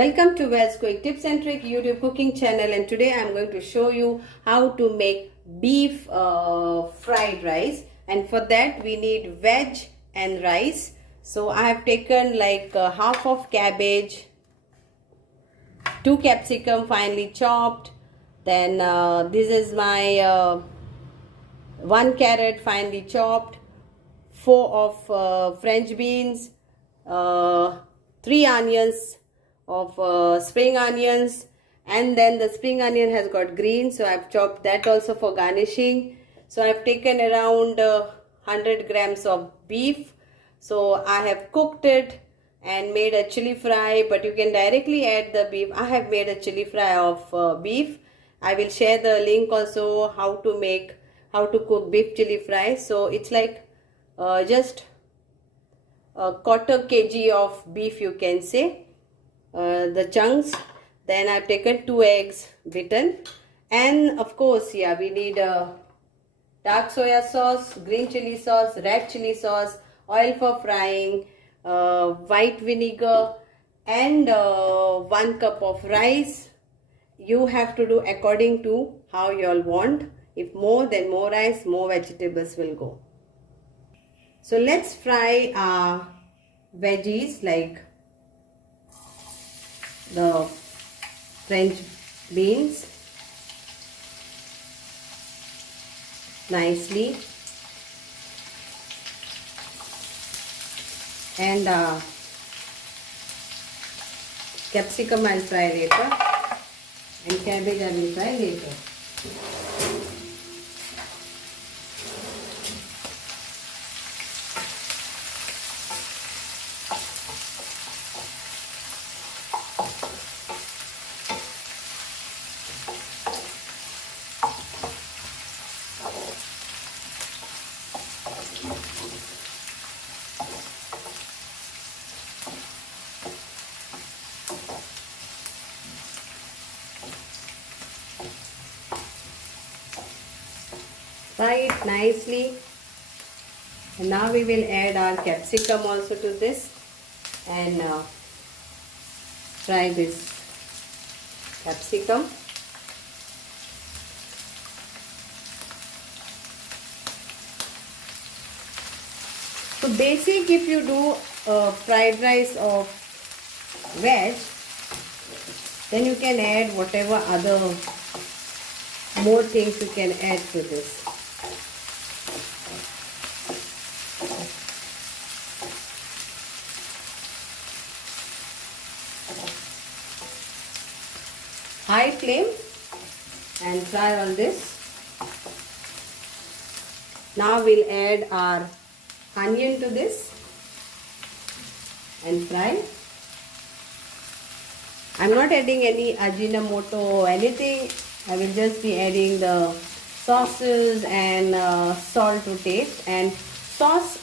Welcome to Wells Quick Tips and Trick YouTube cooking channel, and today I am going to show you how to make beef fried rice. And for that we need veg and rice. So I have taken like half of cabbage, 2 capsicum finely chopped, then this is my 1 carrot finely chopped, 4 of French beans, 3 onions of spring onions, and then the spring onion has got green, so I've chopped that also for garnishing. So I've taken around 100 grams of beef. So I have cooked it and made a chili fry, but you can directly add the beef. I have made a chili fry of beef. I will share the link also how to cook beef chili fry. So it's like just a quarter kg of beef, you can say, the chunks. Then I've taken 2 eggs beaten, and of course, yeah, we need dark soya sauce, green chili sauce, red chili sauce, oil for frying, white vinegar, and 1 cup of rice. You have to do according to how you all want. If more, then more rice, more vegetables will go. So let's fry our veggies like the French beans nicely, and capsicum I'll fry later, and cabbage I will fry later. Fry it nicely, and now we will add our capsicum also to this, and fry this capsicum. So basic, if you do fried rice of veg, then you can add whatever other more things you can add to this. High flame and fry all this. Now we'll add our onion to this and fry. I'm not adding any ajinomoto or anything. I will just be adding the sauces and salt to taste. And sauce,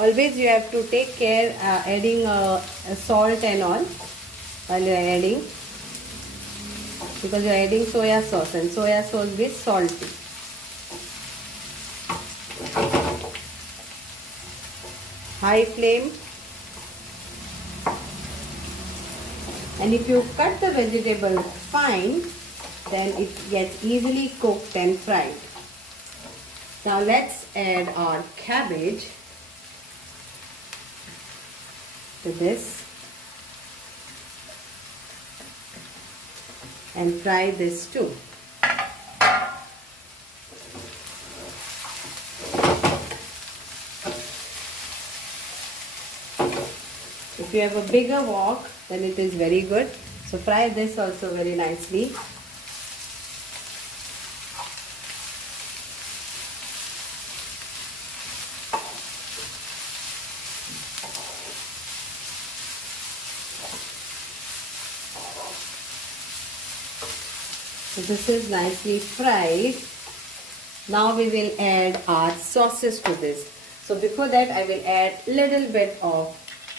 always you have to take care adding salt and all while you are adding, because you are adding soya sauce, and soya sauce is salty. High flame. And if you cut the vegetable fine, then it gets easily cooked and fried. Now let's add our cabbage to this and fry this too. If you have a bigger wok, then it is very good. So fry this also very nicely. So this is nicely fried. Now we will add our sauces to this. So before that, I will add little bit of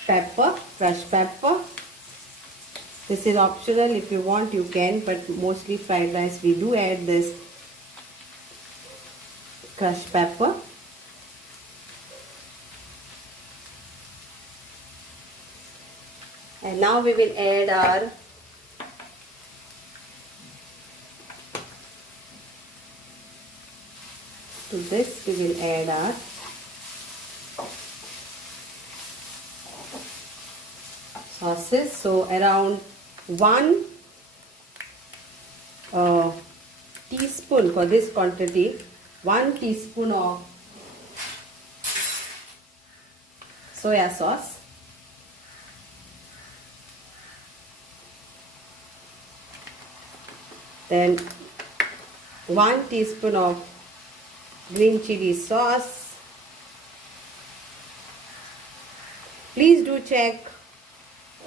pepper, fresh pepper. This is optional. If you want, you can, but mostly fried rice we do add this crushed pepper. And now we will add our to this we will add our sauces. So around 1 teaspoon for this quantity, 1 teaspoon of soya sauce, then 1 teaspoon of green chili sauce. Please do check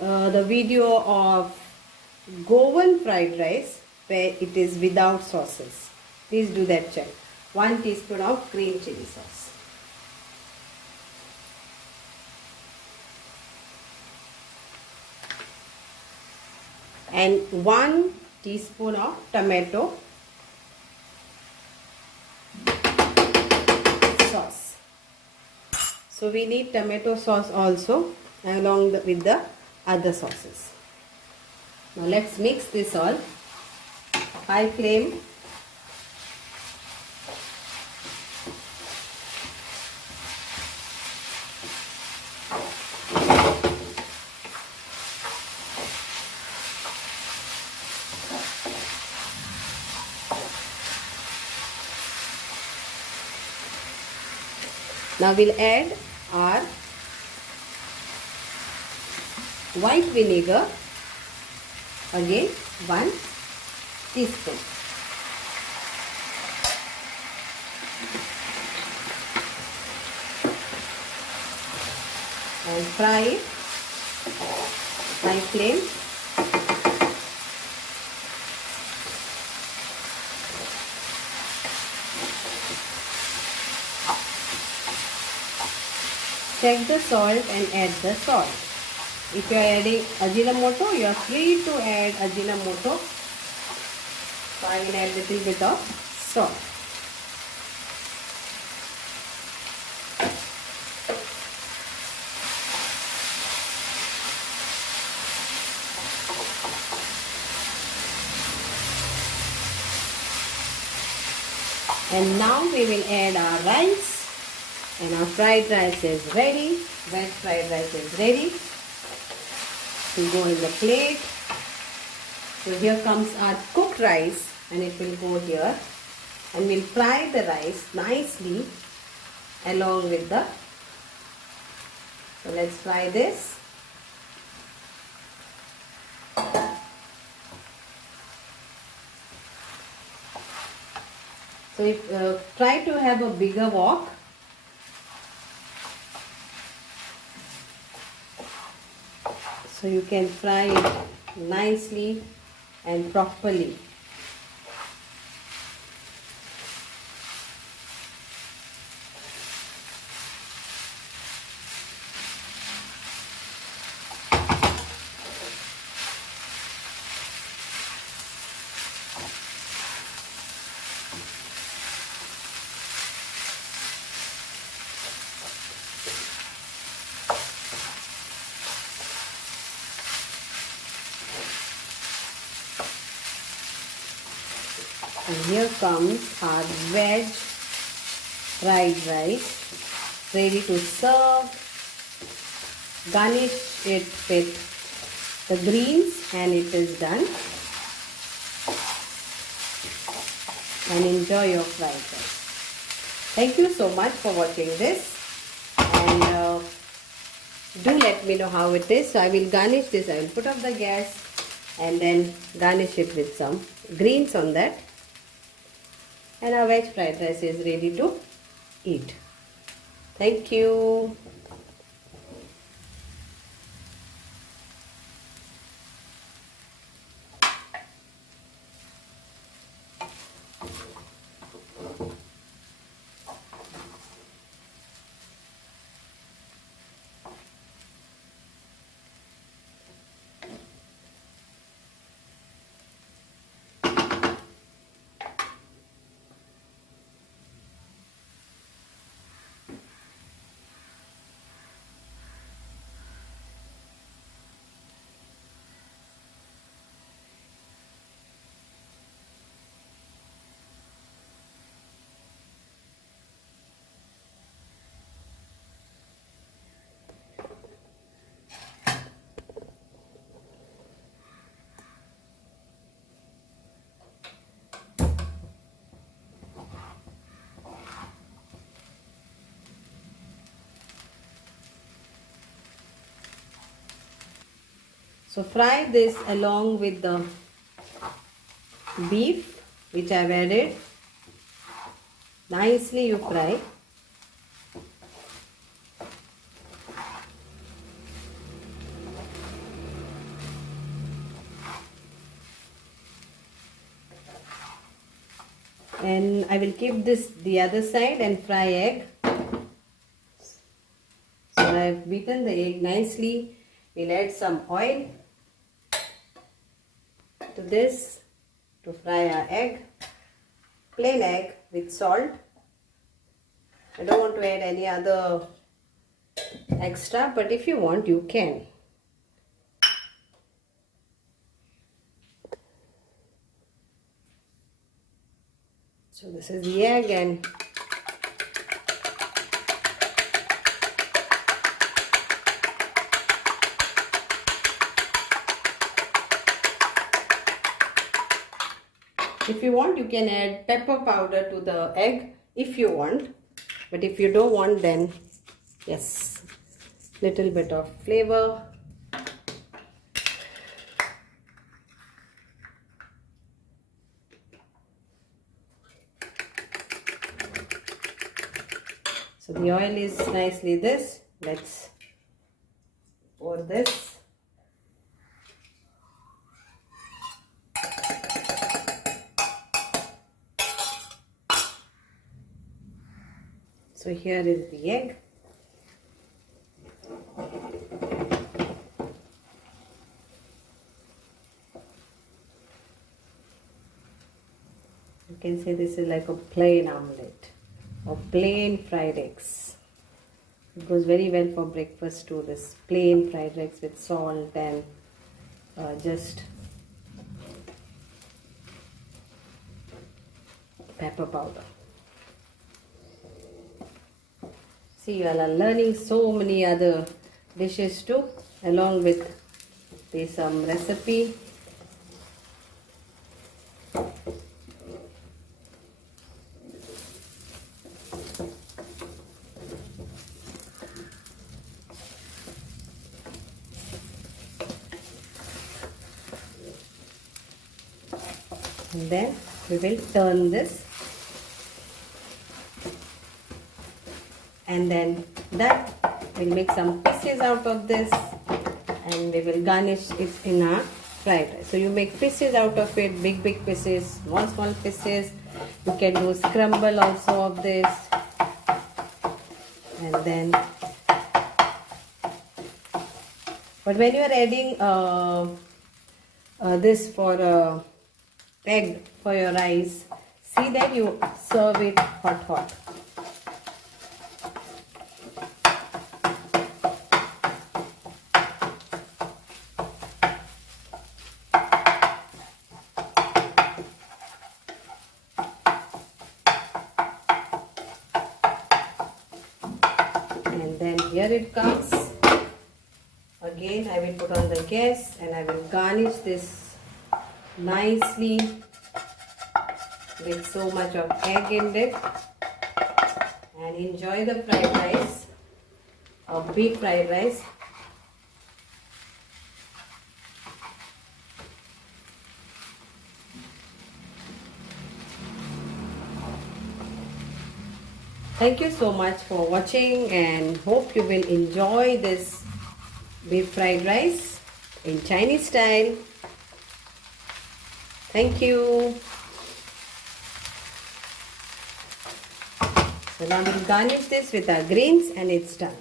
the video of Goan fried rice where it is without sauces. Please do that check. 1 teaspoon of green chili sauce. And 1 teaspoon of tomato sauce. So we need tomato sauce also along with the other sauces. Now let's mix this all. High flame. Now we'll add our white vinegar, again 1 teaspoon. And fry it, high flame. Check the salt and add the salt. If you are adding ajinomoto, you are free to add ajinomoto. So I will add a little bit of salt. And now we will add our rice. And our fried rice is ready. Veg fried rice is ready to go in the plate. So here comes our cooked rice and it will go here. And we'll fry the rice nicely along with the. So let's fry this. So if, try to have a bigger wok. So you can fry it nicely and properly. And here comes our veg fried rice ready to serve. Garnish it with the greens and it is done. And enjoy your fried rice. Thank you so much for watching this. And do let me know how it is. So I will garnish this. I will put off the gas and then garnish it with some greens on that. And our veg fried rice is ready to eat. Thank you. So fry this along with the beef which I've added. Nicely you fry. And I will keep this the other side and fry egg. So I have beaten the egg nicely. We'll add some oil to this to fry our egg. Plain egg with salt. I don't want to add any other extra, but if you want, you can. So this is the egg, and if you want, you can add pepper powder to the egg if you want, but if you don't want, then yes, little bit of flavor. So the oil is nicely this. Let's pour this. So here is the egg. You can say this is like a plain omelette or plain fried eggs. It goes very well for breakfast too, this plain fried eggs with salt and just pepper powder. See, you all are learning so many other dishes too, along with this recipe. And then we will turn this. And then that we'll make some pieces out of this and we will garnish it in our fried rice. So you make pieces out of it, big pieces, small pieces. You can do scramble also of this. And then, but when you are adding this for egg for your rice, see that you serve it hot. And then here it comes. Again I will put on the gas and I will garnish this nicely with so much of egg in it, and enjoy the fried rice or beef fried rice. Thank you so much for watching and hope you will enjoy this beef fried rice in Chinese style. Thank you. So now we'll garnish this with our greens and it's done.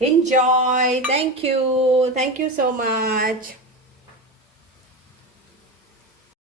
Enjoy. Thank you. Thank you so much.